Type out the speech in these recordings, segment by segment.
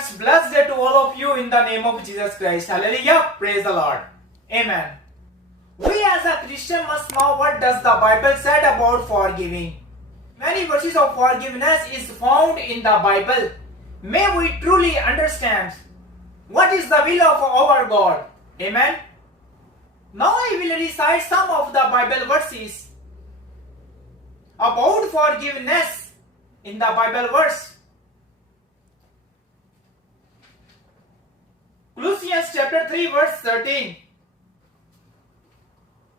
friends, blessed day to all of you in the name of Jesus Christ. Hallelujah. Praise the Lord. Amen. We as a Christian must know what does the Bible said about forgiving. Many verses of forgiveness is found in the Bible. May we truly understand what is the will of our God. Amen. Now I will recite some of the Bible verses about forgiveness in the Bible verse. Colossians chapter 3 verse 13.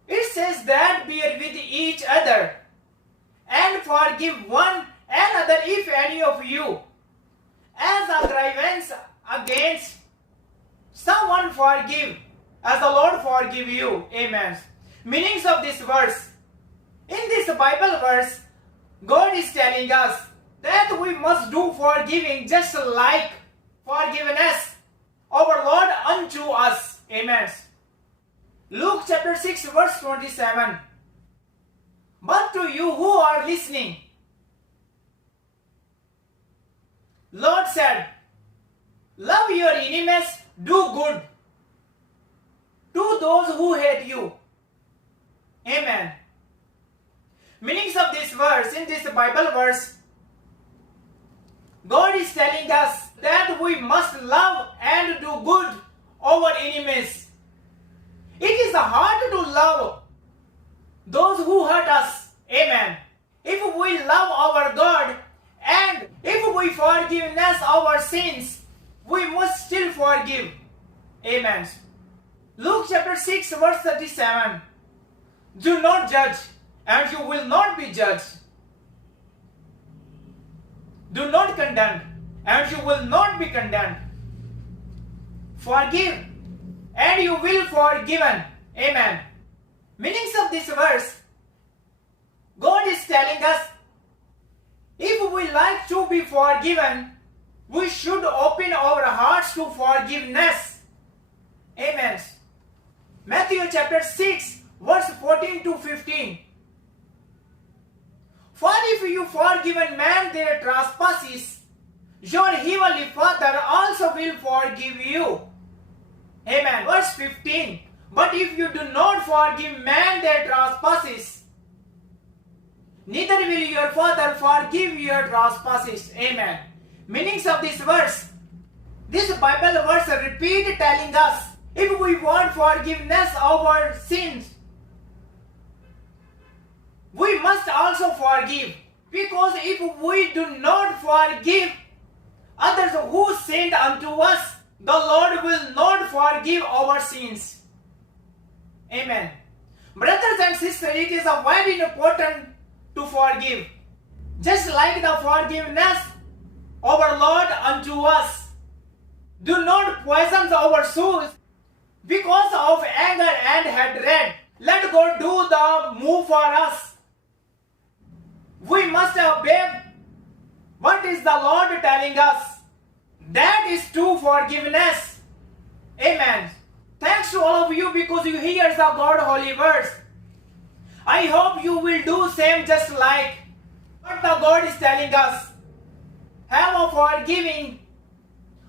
It says that bear with each other and forgive one another if any of you has a grievance against someone, forgive as the Lord forgive you. Amen. Meanings of this verse. In this Bible verse, God is telling us that we must do forgiving just like forgiveness our Lord unto us. Amen. Luke chapter 6 verse 27. But to you who are listening, Lord said, love your enemies, do good to those who hate you. Amen. Meanings of this verse, in this Bible verse, God is telling us that we must love and do good our enemies. It is hard to love those who hurt us. Amen. If we love our God and if we forgiveness our sins, we must still forgive. Amen. Luke chapter 6 verse 37. Do not judge and you will not be judged. Do not condemn and you will not be condemned. Forgive and you will forgiven. Amen. Meanings of this verse. God is telling us, if we like to be forgiven, we should open our hearts to forgiveness. Amen. Matthew chapter 6 verse 14 to 15. For if you forgive a man their trespasses, your heavenly Father also will forgive you. Amen. Verse 15. But if you do not forgive man their trespasses, neither will your Father forgive your trespasses. Amen. Meanings of this verse. This Bible verse repeat telling us, if we want forgiveness of our sins, we must also forgive. Because if we do not forgive others who sinned unto us, the Lord will not forgive our sins. Amen. Brothers and sisters, it is very important to forgive. Just like the forgiveness our Lord unto us. Do not poison our souls because of anger and hatred. Let God do the move for us. We must obey what is the Lord telling us. That is true forgiveness. Amen. Thanks to all of you because you hear the God holy words. I hope you will do same just like what the God is telling us. Have a forgiving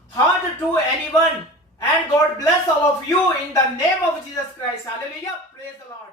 heart to anyone. And God bless all of you in the name of Jesus Christ. Hallelujah. Praise the Lord.